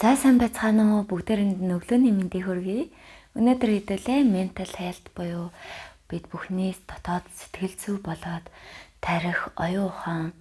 За сайн байцгаана уу, бүгдээрэнд нь өглөөний мэндийг хүргэе. Өнөөдөр хэдүүлээ mental health буюу бид бүхнээс дотоод сэтгэл зүй болоод тарих, оюун ухаан,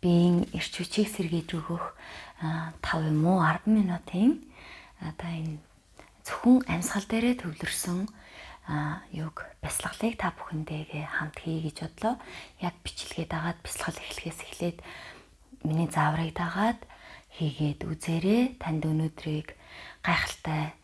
биеийн эрч хүчийг сэргийлж өгөх 5 юм уу 10 минутын одоо энэ зөвхөн амьсгал дээрээ төвлөрсөн юг бясалгалыг та бүхэндээ хамт хий гэж бодлоо. Яг бичлэгээ дагаад бясалгал эхлэхээс эхлээд миний зааврыг дагаад хийгээд үзээрэй. Танд өнөөдрийг гайхалтай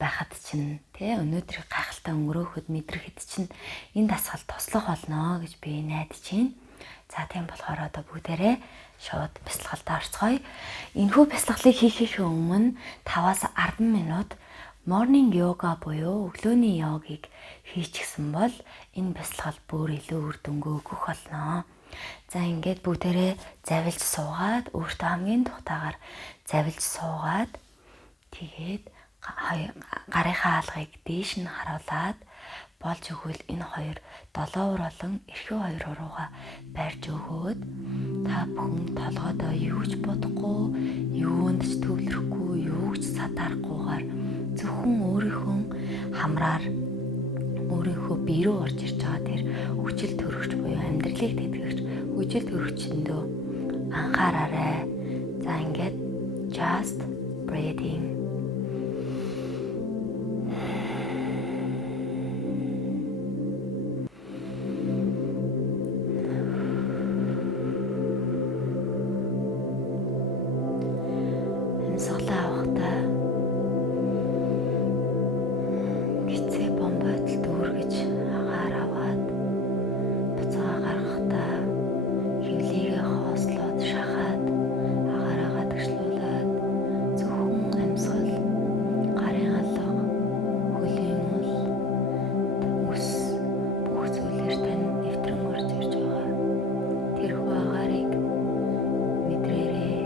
байхад чинь өнөөдрийг гайхалтай өнгөрөөхөд мэдрэхэд чинь энэ дасгал туслах болно гэж би найдаж байна. За тийм болохоор одоо бүгдээрээ шууд бясалгалд орцгоё. Энэхүү бясалгалыг хийхээс өмнө 5-аас 10 минут morning yoga буюу өглөөний йогийг хийчихсэн бол энэ бясалгал бүр илүү үр дүнгүй өгөх болно. За ингээд бүгдээрээ завилж суугаад өөртөө хамгийн тухтаагаар завилж суугаад тэгээд гарынхаа хаалгыг дээш нь харуулад болж өгвөл энэ хоёр долоовор болон эрхүү хоёр урууга барьж өгөөд та бүхэн толгойдоо юу ч бодохгүй, юунд ч төвлөрөхгүй, юу ч садарахгүйгээр зөвхөн өөрийнхөө хамраар өөрийнхөө бие рүү орж ирж байгаа тэр хүчил төрөгч буюу амьдралыг тэтгэгч хүчил төрөгчөндөө анхаараарай. За ингээд just breathing. Амьсгалаа авахдаа гисээ бомбойдол дүүргэж агаар аваад буцаага гаргахдаа хөвлийгээ хоослоод шахаад агаараа тагшлуулад зөвхөн амьсгал гарын алга хөлийн мөл үс бүх зүйлээр тань нэвтрэн орж ирж байгаа. Тэрхүү агаарыг мэдрээрэй.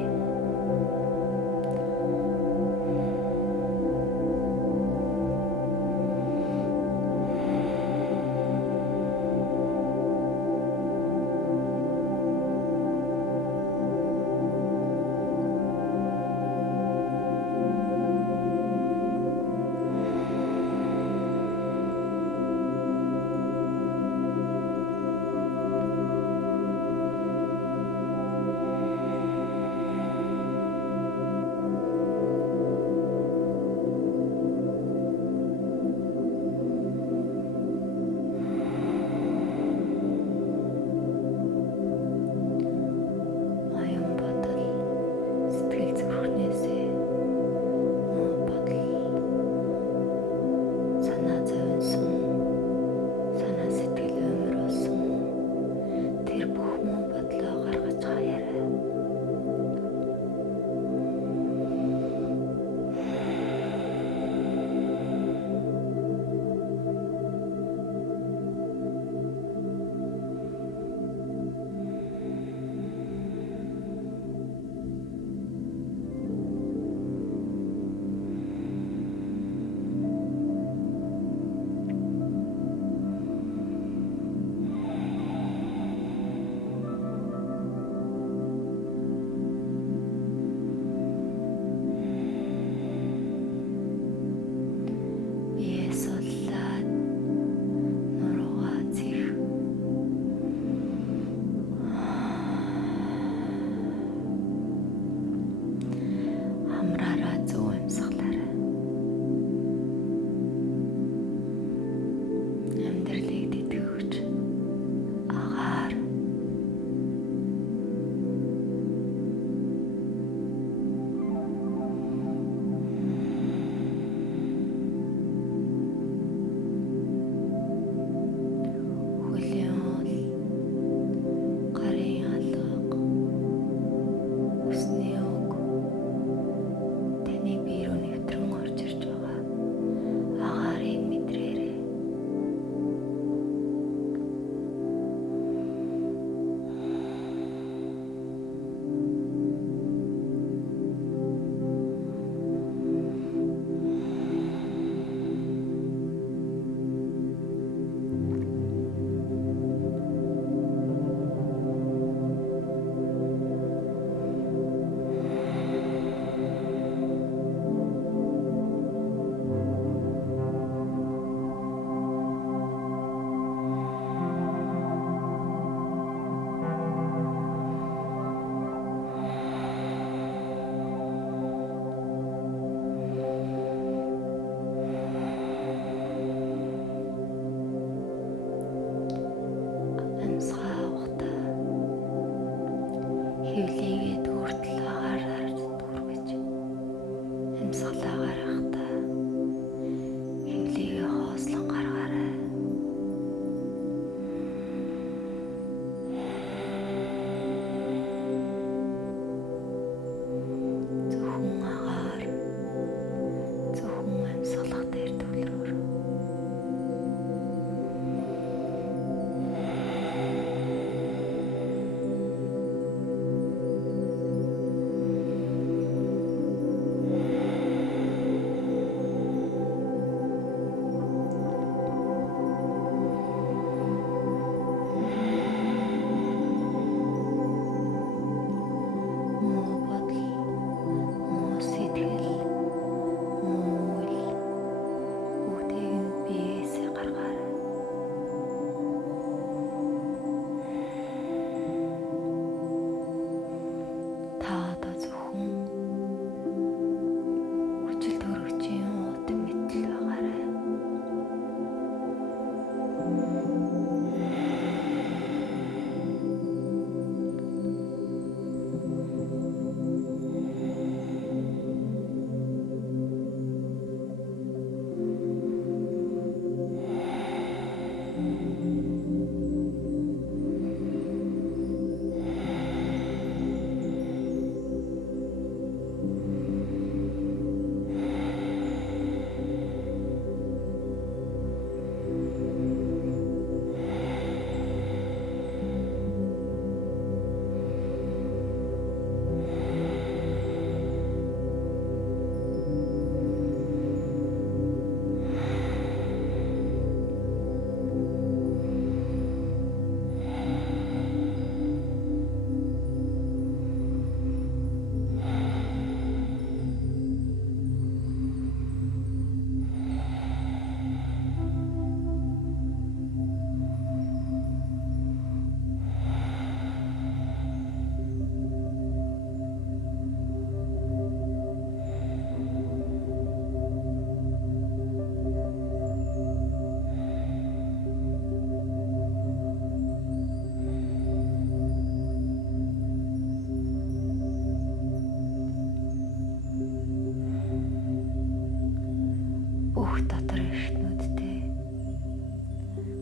бүх дотор эрхтнүүдтэй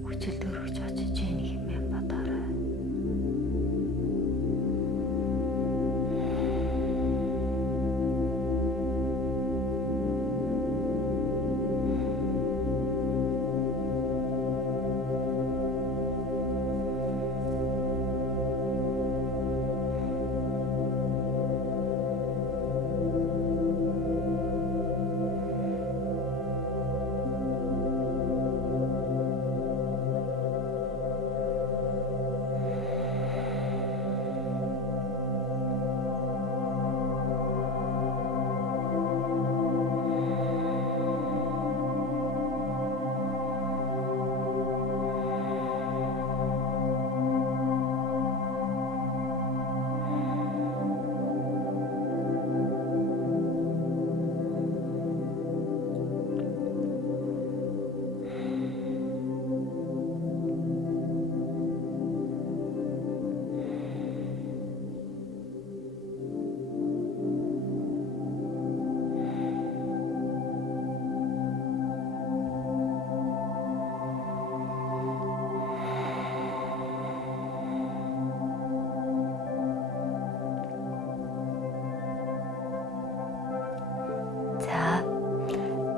хүчил төрөж очиж ийн хэмээн бодоорой.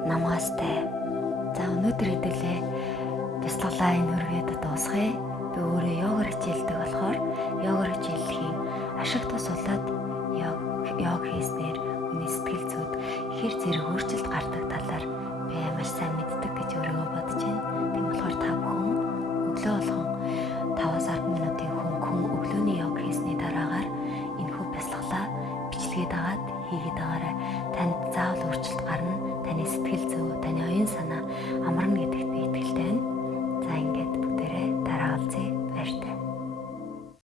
Намасте. За өнөөдөр хэдүүлээ бяцлаглаа энэ үргээд дуусгая. Би өөрөө йогоор хичээлдэг болохоор йогоор хичээллэхийн ашиг тус болоод йог хийснээр хүний сэтгэл зүйд ихэр зэрэг өөрчлөлт гардаг талаар би маш сайн мэддэг гэж өөрийгөө бодож байна. Тийм болохоор та бүхэн өглөө болгон 5-10 минутын хүн өглөөний йог хийсний дараагаар энэхүү бяцлаглаа бичлэгээ дагаад хийгээд байгаарай. Танд заавал өөрчлөлт гарна. Таны сэтгэл